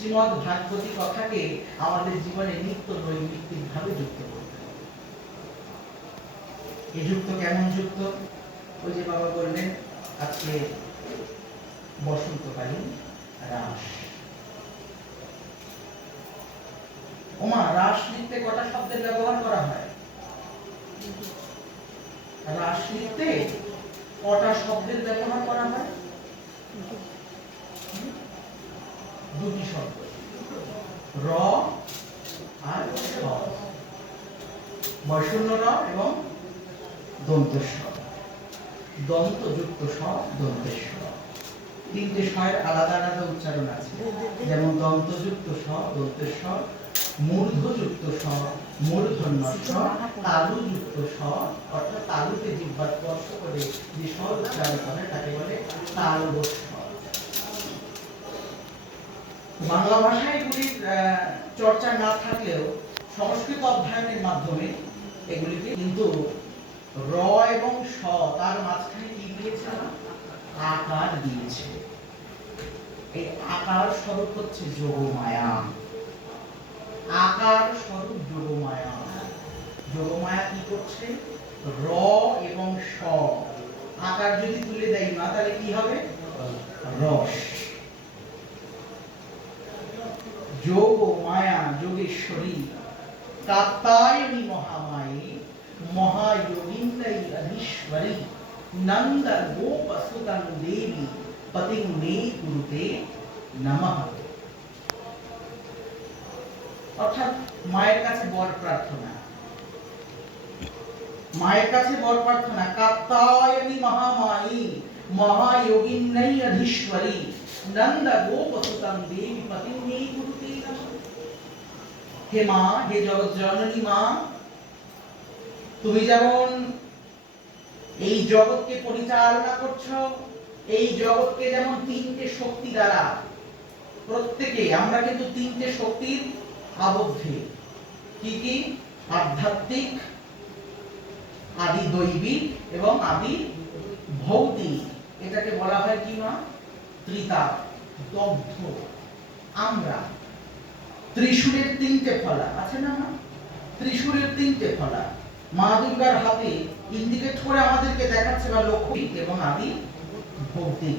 শ্রীমদ ভাগবতী কথাকে আমাদের জীবনে নিত্য নৈমিত্তিক ভাবে যুক্ত করতে হবে। এই যুক্ত কেমন যুক্ত? ওই যে বাবা বললেন আজকে বসন্তকালীন রাস। ওমা, রাস লিখতে কটা শব্দের ব্যবহার করা হয়? রাস লিখতে কটা শব্দের ব্যবহার করা হয়? দুটি শব্দ, র আর স, বৈষণ্য র এবং দন্তেশ্ব, দন্তযুক্ত স, দন্তেশ্ব। তিনটে স্বরের আলাদা আলাদা উচ্চারণ আছে, যেমন দন্তযুক্ত স, দন্তেশ্ব, মূর্ধযুক্ত স, মূর্ধন্য স, তালুযুক্ত স, অর্থাৎ তালুতে জিহ্বা স্পর্শ করে যে স উচ্চারণ করে তাকে বলে তালবস্ব। বাংলা ভাষায় এগুলির চর্চা না থাকলেও সংস্কৃত অধ্যয়নের মাধ্যমে এগুলিকে কিন্তু র এবং স তার মাঝখানে কি দিয়েছে না? আকার দিয়েছে। এই আকার স্বরূপ হচ্ছে যোগমায়া। আকার স্বরূপ যোগমায়া। যোগমায়া কি করছে? র এবং স আকার যদি তুলে দেয় না তাহলে কি হবে? রস। যোগ মায়া যোগেশ্বরী কাত্যায়নী মহামায়ী মহায়োগিন্দ্রী অধীশ্বরী নন্দ গোপ সুতং দেবী পতিং মে কুরুতে নমঃ। অর্থাৎ মায়ের কাছে বর প্রার্থনা, মায়ের কাছে বর প্রার্থনা। কাত্যায়নী মহামায়ী মহায়োগিন্দ্রী অধীশ্বরী নন্দ গোপ সুতং দেবী পতিং মে কুরুতে নমঃ। হে মা, হে জগৎ জননী মা, তুমি যেমন এই জগৎকে পরিচালনা করছো, এই জগৎকে যেমন তিনটে শক্তি দ্বারা, প্রত্যেকে আমরা কিন্তু তিনটে শক্তির আবদ্ধে। কি কি? আধ্যাত্মিক, আদি দৈবিক এবং আদি ভৌতিক। এটাকে বলা হয় কি মা? ত্রিতাপ, দগ্ধ। আমরা ত্রিশূলের তিনটে ফলা আছে না মা? ত্রিশূলের তিনটে ফলা মা দুর্গার হাতে ইন্ডিকেট করে আমাদেরকে দেখাচ্ছে বা লৌকিক এবং আদি ভৌতিক।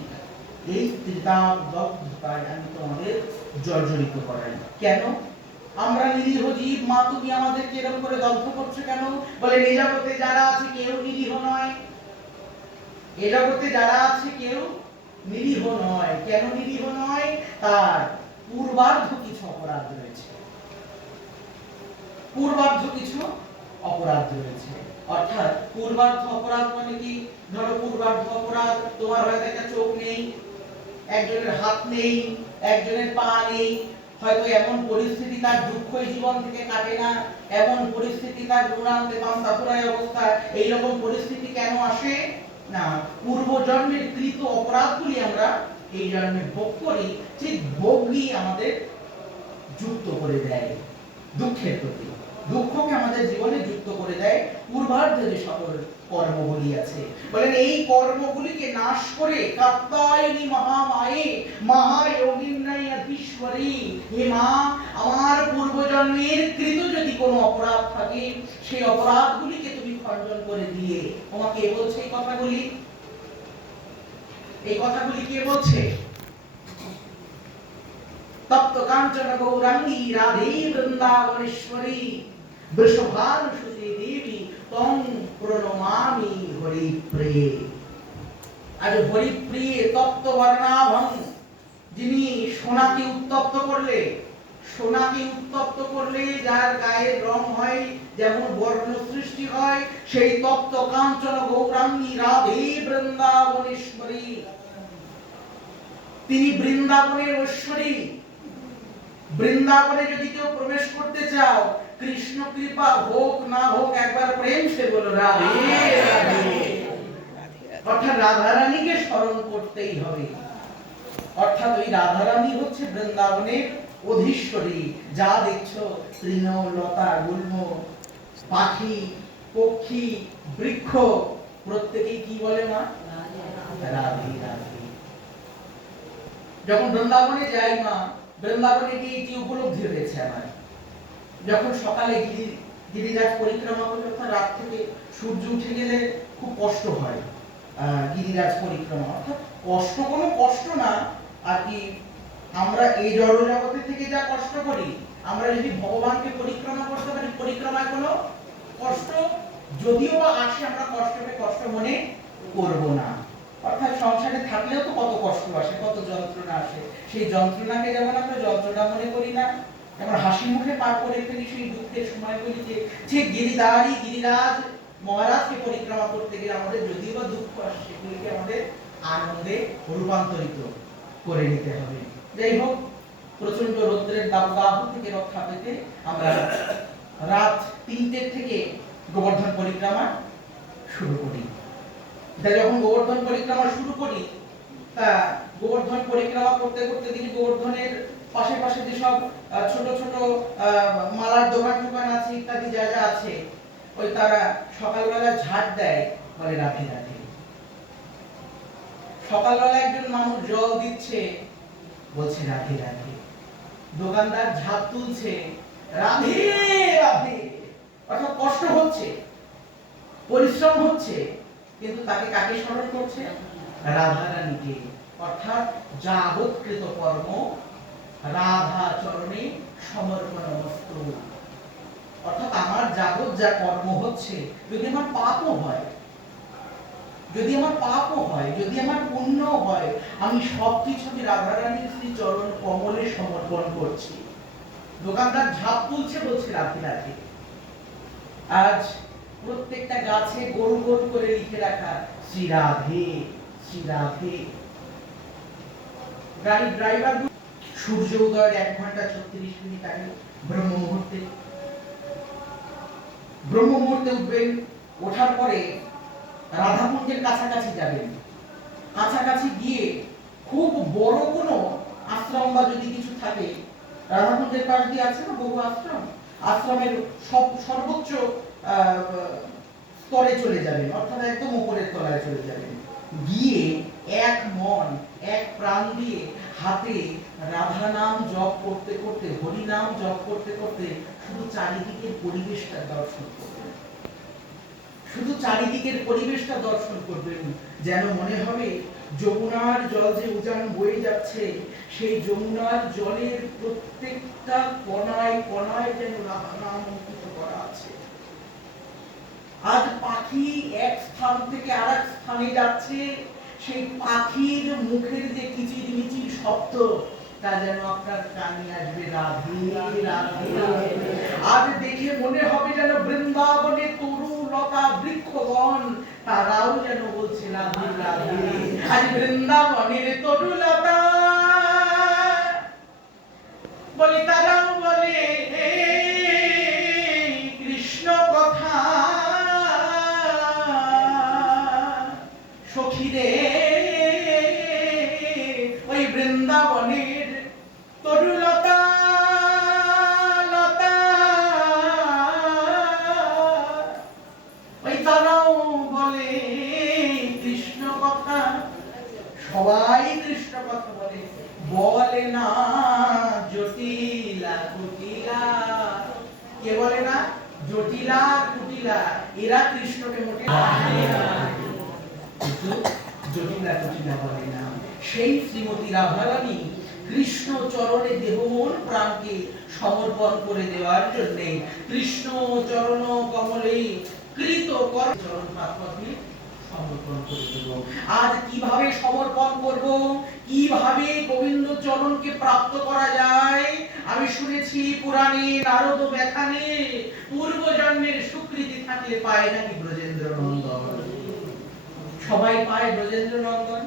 এই ত্রিতাপ দগ্ধতায় আমি তোমাদের জর্জরিত করাই। কেন? আমরা নিরীহ জীব, মা তুমি আমাদেরকে এরকম করে দগ্ধ করছো কেন? বলে এই জগতে যারা আছে কেউ নিরীহ নয়। এই জগতে যারা আছে কেউ নিরীহ নয়। কেন নিরীহ নয়? তার পূর্বার্ধ কিছু অপরাধ রয়েছে। পূর্বার্ধ কিছু অপরাধ রয়েছে। অর্থাৎ পূর্বার্ধ অপরাধ মানে কি? ধরো পূর্বার্ধ অপরাধ, তোমার হয়তো একটা চোখ নেই, একজনের হাত নেই, একজনের পা নেই, হয়তো এমন পরিস্থিতি তার দুঃখই জীবন থেকে কাটে না, এমন পরিস্থিতি তার রুণান্তে পান্তাপুরায় অবস্থা। এইরকম পরিস্থিতি কেন আসে? না, পূর্বজন্মের কৃত অপরাধগুলি আমরা এই জন্মে ভোগ করি। ঠিক ভোগই আমাদের যুক্ত করে দেয় দুঃখের প্রতি। দুঃখকে আমাদের জীবনে যুক্ত করে দেয় পূর্বার্ধে যে সকল কর্মগুলি আছে। বলেন এই কর্মগুলিকে নাশ করে কাত্যায়নী মহামায়ে মহায়োগিন্দ্রী অধীশ্বরী, হে মা, আমার পূর্বজন্মের কৃত যদি কোনো অপরাধ থাকে সেই অপরাধগুলিকে তুমি খণ্ডন করে দিয়ে। তোমাকে কে বলছে এই কথাগুলি? এই কথাগুলি কে বলছে? তপ্ত কাঞ্চন গৌরাঙ্গী রাধে বৃন্দাবনেশ্বরী বৃষভানুসুতে দেবী তং প্রণমামি হরিপ্রিয়ে। আজ হরিপ্রিয়ে তপ্ত বর্ণাভং, যিনি সোনাকে উত্তপ্ত করলে, সোনাকে উত্তপ্ত করলে যার গায়ের রং হয়, যেমন বর্ণ সৃষ্টি হয়, সেই তপ্ত কাঞ্চন গৌরাঙ্গী রাধে বৃন্দাবনেশ্বরী, তিনি বৃন্দাবনের ঐশ্বরী। বৃন্দাবনে যদি কেউ প্রবেশ করতে চাও, কৃষ্ণ কৃপা হোক না হোক, একবার প্রেম সে বলো রাধে রাধে। অর্থাৎ রাধারানীকে স্মরণ করতেই হবে। অর্থাৎ ওই রাধারানী হচ্ছে বৃন্দাবনের অধীশ্বরী। যা দেখছো তৃণ লতা গুল্ম পাখি পক্ষী বৃক্ষ প্রত্যেকেই কি বলে মা? রাধে রাধে। যখন বৃন্দাবনে যাই মা, বৃন্দাবনে গিয়ে কি উপলব্ধি হয়েছে আমার, যখন সকালে গিরিরাজ পরিক্রমা করে তখন রাত থেকে সূর্য উঠে গেলে খুব কষ্ট হয় গিরিরাজ পরিক্রমা। অর্থাৎ কষ্ট কোনো কষ্ট না আর কি, আমরা এই জড় জগতে থেকে যা কষ্ট করি, আমরা যদি ভগবানকে পরিক্রমা করতে পারি পরিক্রমায় কোনো কষ্ট যদিও বা আসে, আমরা কষ্টকে কষ্ট মনে করব না। অর্থাৎ সংসারে থাকলেও তো কত কষ্ট আসে, কত যন্ত্রণা আসে, সেই যন্ত্রণাকে যেমন আমরা যন্ত্রণা মনে করি না, যেমন হাসি মুখে পার করে ফেলি সেই দুঃখের সময়গুলিকে, ঠিক গিরিরাজ মহারাজকে পরিক্রমা করতে গিয়ে আমাদের যদিও বা দুঃখ আসে, সেগুলিকে আমাদের আনন্দে রূপান্তরিত করে নিতে হবে। যাই হোক, প্রচন্ড রৌদ্রের দাবদাহ থেকে রক্ষা পেতে আমরা রাত 3টে থেকে গোবর্ধন পরিক্রমা শুরু করি। যখন গোবর্ধন পরিক্রমা শুরু করি, তা গোবর্ধন পরিক্রমা করতে করতে দেখি গোবর্ধনের পাশে পাশে যেসব ছোট ছোট মালার দোকান টোকান আছে ইত্যাদি যা যা আছে, ওই তারা সকালবেলা ঝাড় দেয়, বলে রাধে রাধে। সকালবেলা একজন মানুষ জল দিচ্ছে, বলছে রাধে রাধে। দোকানদার ঝাড় তুলছে, রাধে রাধে। অর্থাৎ কষ্ট হচ্ছে, পরিশ্রম হচ্ছে, কিন্তু তাকে কাকে স্মরণ করছে? রাধা রানীকে। অর্থাৎ যাবৎকৃত কর্ম রাধা চরণে সমর্পণমস্তু। অর্থাৎ আমার যাবৎ যা কর্ম হচ্ছে, যদি আমার পাপও হয়, যদি আমার পাপও হয়, যদি আমার পুণ্য হয়, আমি সবকিছু আমি রাধা রানীর শ্রী চরণ কমলে সমর্পণ করছি। দোকানদার ঝাঁপ তুলছে, বলছে রাধে রাধে। আজ প্রত্যেকটা গাছে গোল গোল করে লিখে রাখা শ্রী রাধে শ্রী রাধে। গাড়ির ড্রাইভার সূর্য উদয়ের 1 ঘন্টা 36 মিনিট আগে ব্রহ্ম মুহূর্তে উঠবেন। ওঠার পরে রাধাকুঞ্জের কাছাকাছি যাবেন। কাছাকাছি গিয়ে খুব বড় কোনো আশ্রম বা যদি কিছু থাকে, রাধাকুঞ্জের পাশ দিয়ে আছে না বহু আশ্রম, আশ্রমের সর্বোচ্চ স্তরে চলে যাবেন, অর্থাৎ একদম উপরের তলায় চলে যাবেন। গিয়ে এক মন এক প্রাণ দিয়ে হাতে রাধা নাম জপ করতে করতে, হরি নাম জপ করতে করতে শুধু চারিদিকের পরিবেশটা দর্শন করবেন। শুধু চারিদিকের পরিবেশটা দর্শন করবেন, যেন মনে হবে যমুনার জল যে উজান বয়ে যাচ্ছে, সেই যমুনার জলের প্রত্যেকটা কণায় কণায় যেন রাধা নাম অঙ্কিত করা আছে। আজ পাখি এক স্থান থেকে আরেক স্থানে যাচ্ছে, সেই পাখির মুখের যে কিচির মিচির শব্দ, তা যেন আপনার কানে আসবে রাধে রাধে। আজ দেখে মনে হবে যেন বৃন্দাবনে তরু লতা বৃক্ষগণ তারাও যেন বলছে রাধে রাধে। আজ বৃন্দাবনের তরু লতা বলে, তারাও বলে কৃষ্ণ কথা। সখীরে ওই বৃন্দাবনের তরুলতা লতা, ওই তারাও বলে কৃষ্ণ কথা। সবাই কৃষ্ণ কথা বলে, বলে না জটিলা কুটিলা। কে বলে না? জটিলা কুটিলা। এরা কৃষ্ণকে মোটে জটিলা কুটিলা বলে না। সেই শ্রীমতী রাধারানী কৃষ্ণ চরণে দেহ মন প্রাণকে সমর্পণ করে দেওয়ার জন্য কৃষ্ণ চরণ কমলে কৃত কর চরণ পাদপদ্মে সমর্পণ করে দেব। আজ কিভাবে সমর্পণ করব, কিভাবে গোবিন্দ চরণকে প্রাপ্ত করা যায়? আমি শুনেছি পুরাণে নারদ ব্যাখ্যানে পূর্ব জন্মের সুকৃতি থাকলে পায় নাকি ব্রজেন্দ্র নন্দন। সবাই পায় ব্রজেন্দ্র নন্দন,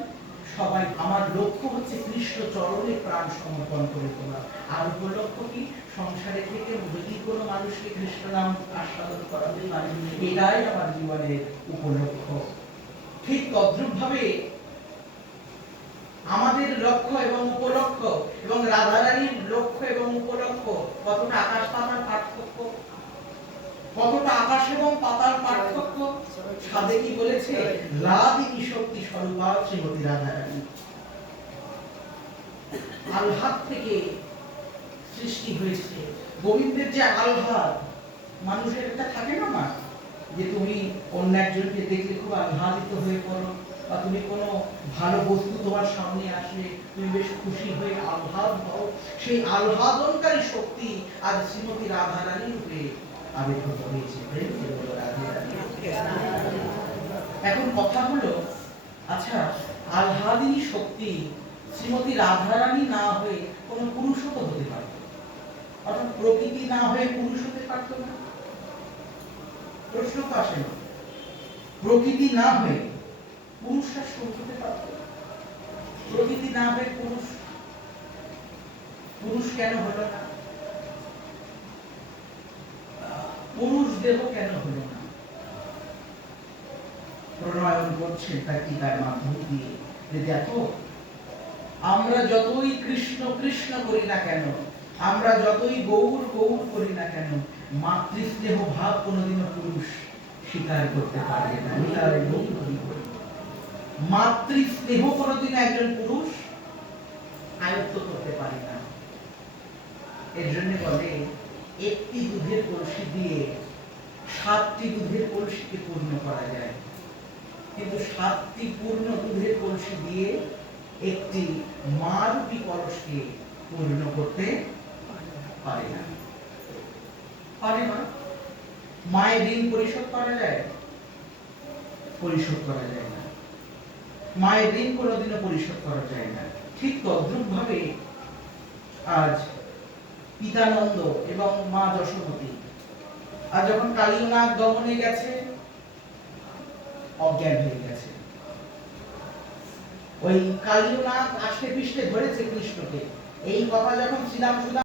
সবাই। আমার লক্ষ্য হচ্ছে কৃষ্ণ চরণে প্রাণ সমর্পণ করে তোলা। আর উপলক্ষ্য কি? সংসারে থেকে যদি কোনো মানুষকে কৃষ্ণ নাম আস্বাদন করাতে পারি, এটাই আমার জীবনের উপলক্ষ্য। ঠিক তদ্রূপ ভাবে আমাদের লক্ষ্য এবং উপলক্ষ্য এবং রাধারানীর লক্ষ্য এবং উপলক্ষ্য কতটা আকাশ পাতাল পার্থক্য, কতটা আকাশ এবং পাতাল পার্থক্য। সাধে কি বলেছে? লাদিনী শক্তি স্বরূপা শ্রীমতী রাধারানী। আল্লাহ থেকে সৃষ্টি হয়েছে। গোবিন্দের যে আহ্লাদ, মানুষের একটা থাকে না মা, যে তুমি অন্য একজনকে দেখলে খুব আহ্লাদিত হয়ে পড়ো, বা তুমি কোনো ভালো বস্তু তোমার সামনে আসলে তুমি বেশ খুশি হয়ে আহ্লাদ হও। সেই আহ্লাদনকারী শক্তি আজ শ্রীমতী রাধারানী রূপে আবির্ভূত হয়েছে। প্রেম যে বলো রাধে রাধে। এখন কথা হলো, আচ্ছা আহ্লাদিনী শক্তি শ্রীমতী রাধারানী না হয়ে কোন পুরুষও তো হতে পারত, অর্থাৎ প্রকৃতি না হয়ে পুরুষ হতে পারত না? প্রশ্ন তো আসে না। প্রকৃতি না হয়ে পুরুষরা সুখ হতে পারত? প্রকৃতি না হয়ে পুরুষ, পুরুষ কেন হলো না? পুরুষ দেহ কেন হলো না? প্রণয়ন করছেন তার টিকার মাধ্যম দিয়ে, যে দেখো আমরা যতই কৃষ্ণ কৃষ্ণ করি না কেন, আমরা যতই গৌর গৌর করি না কেন, মাতৃস্নেহ ভাব কোনোদিনও পুরুষ স্বীকার করতে পারে না। মাতৃস্নেহ কোনোদিন একজন পুরুষ আয়ত্ত করতে পারে না। এর জন্য বলে একটি দুধের কলসি দিয়ে 7টি দুধের কলসিকে পূর্ণ করা যায়, কিন্তু 7টি পূর্ণ দুধের কলসি দিয়ে একটি মারুতি কলসকে পূর্ণ করতে পারে না। পারে না। মায়ের ঋণ পরিশোধ করা যায়? পরিশোধ করা যায় না। মায়ের ঋণ কোনোদিনও পরিশোধ করা যায় না। ঠিক তদ্রূপ ভাবে আজ পিতানন্দ এবং মা যশোমতী আর যখন কালীনাগ দমনে গেছে, অজ্ঞান হয়ে গেছে। ওই কালীনাগ আষ্টে পৃষ্ঠে ধরেছে কৃষ্ণকে। এই কথা যখন শ্রীরাম